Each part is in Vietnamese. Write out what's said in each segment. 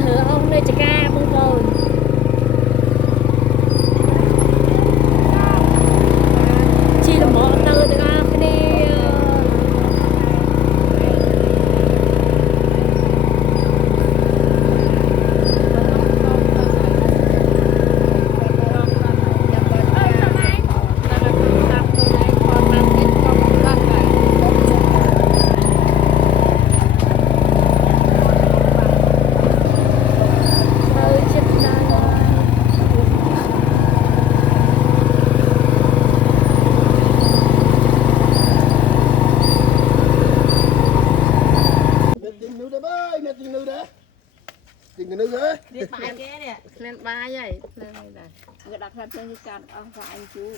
hứa ông nơi chả ca bông bồn chỉ là mỏ tơ từ cái đi Việc bài kia nè, lên ba vậy, lên đây. Người đặt lên trên cái ông và anh chú.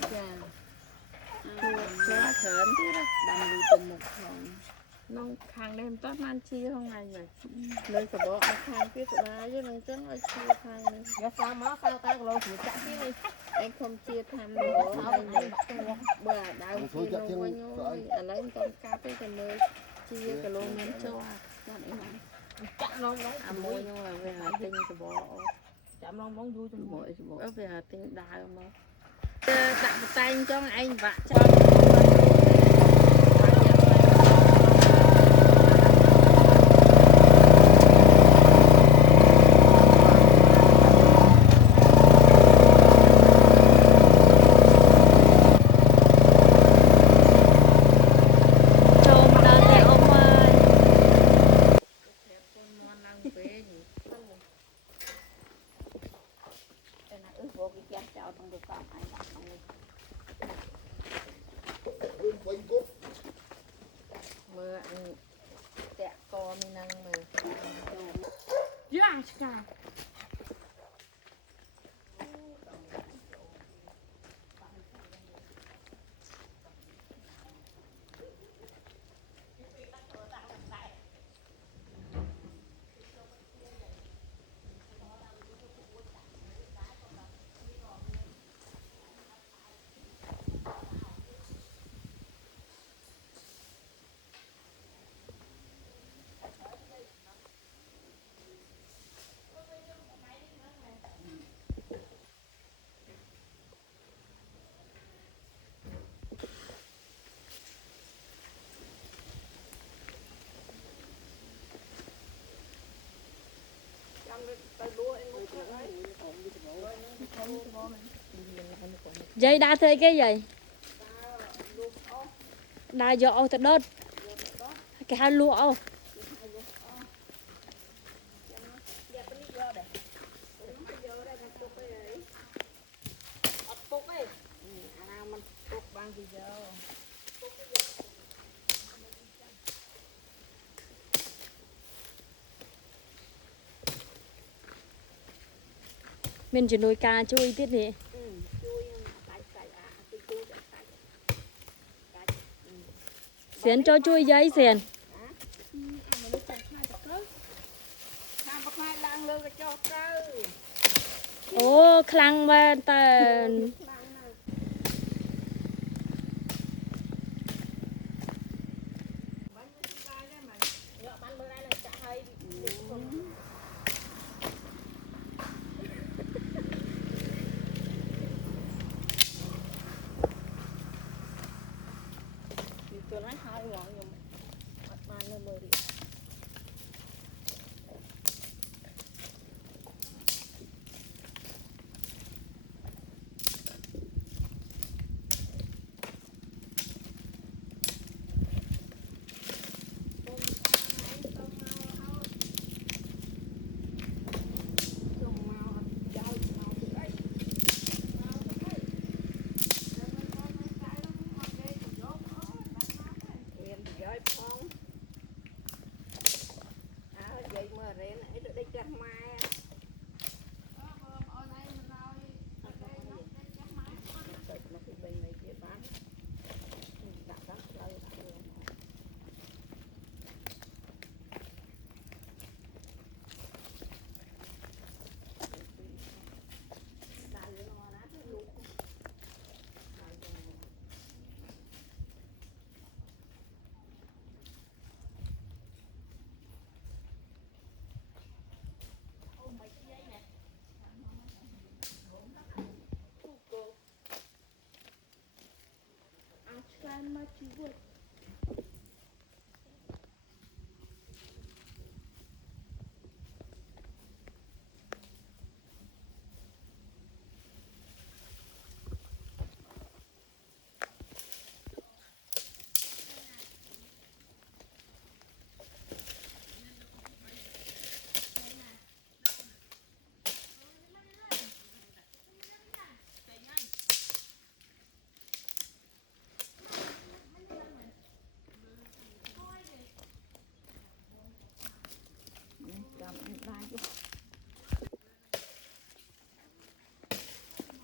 Nó khởi thế đó, đầm đi từng một phòng. Nó khang đêm tốt man chi không ngày này. Nơi sờ bộ anh khang cái sờ ba chứ mình chẳng ai chia khang nữa. Dạ sao má sao ta còn lâu thì chắc cái này. Anh không chia tham nữa, anh này bữa đào chia nông qua nhau, anh lấy con cá cái nơi chia cái lô mình cho chạm long bóng à môi nhưng mà về Hà Tĩnh thì bỏ chạm long bóng vui trong mỗi ở về Hà Tĩnh đài mà tặng tay cho anh bạn cho mưa ăn tẹt co mi năng mưa yeah cha dây đa thế cái gì đa dọ thật đốt cái hai lụa mình chỉ nuôi cá chui tiết đi xiên cho chui giấy xiên ô khăn mà ta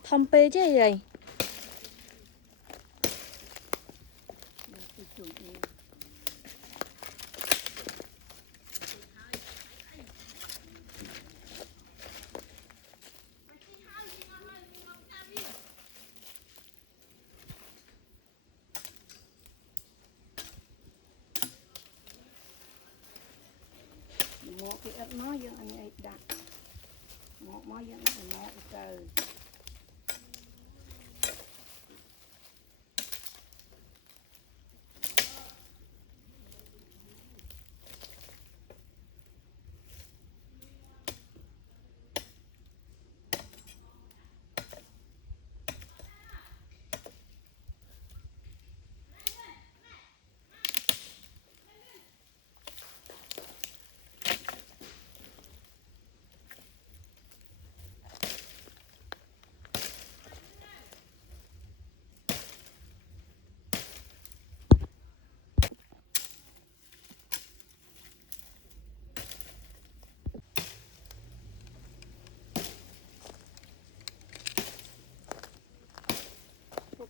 thom pê chứ gì. Ngọ cái ớt nói dân anh ấy đặt ngọ nói dân anh ngọ trời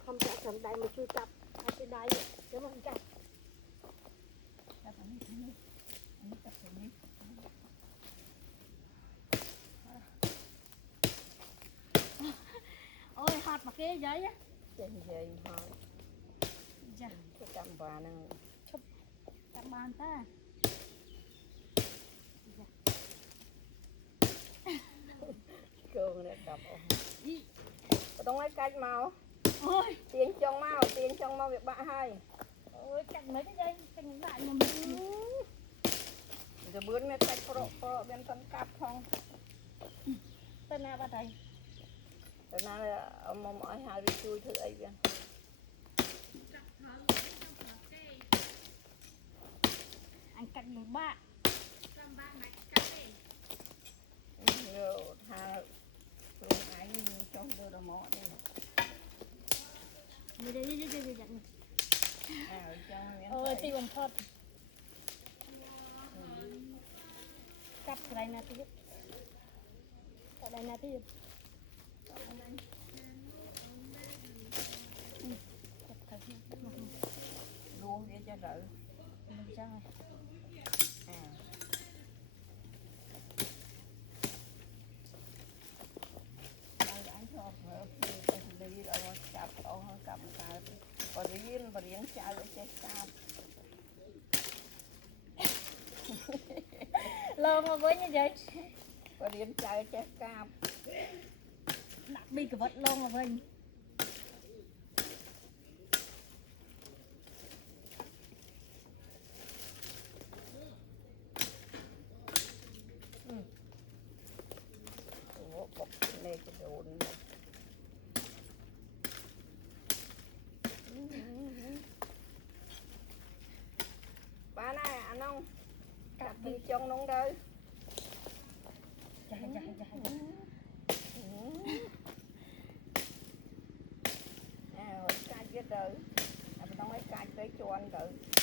không chặt cầm đây mà chưa chặt hai cái đây để mà không chặt ôi hạt mà cái giấy á trên dây họ dạ cái cầm bà nè chặt bàn ta cường này đập tông ấy cách màu ôi tiền trong mau việc bạn hay ôi chặt mấy cái dây chặt lại mà mình giờ bữa nay cách pro bên tân cáp không tên nào bà thầy thế nào là ông mọi hai đi chui thử ấy vậy anh cắt một ba nhiều thà luôn ấy trong đưa đồ mỏ đi đi ôi thì còn thoát cắt cái này nè tí cái này nè tí luôn để cho đỡ mình ra rồi anh cho đi ở cặp cặp cặp bờ riêng chào ở trên cặp lâu mà với như vậy bờ riêng chào ở trên cặp đặt đi cái vật lâu mà với bọc này cái đồ này ba này anh ông cặp đi trong nông đời dạ hồi cài cái đời, tao mới cài tới cho anh tự.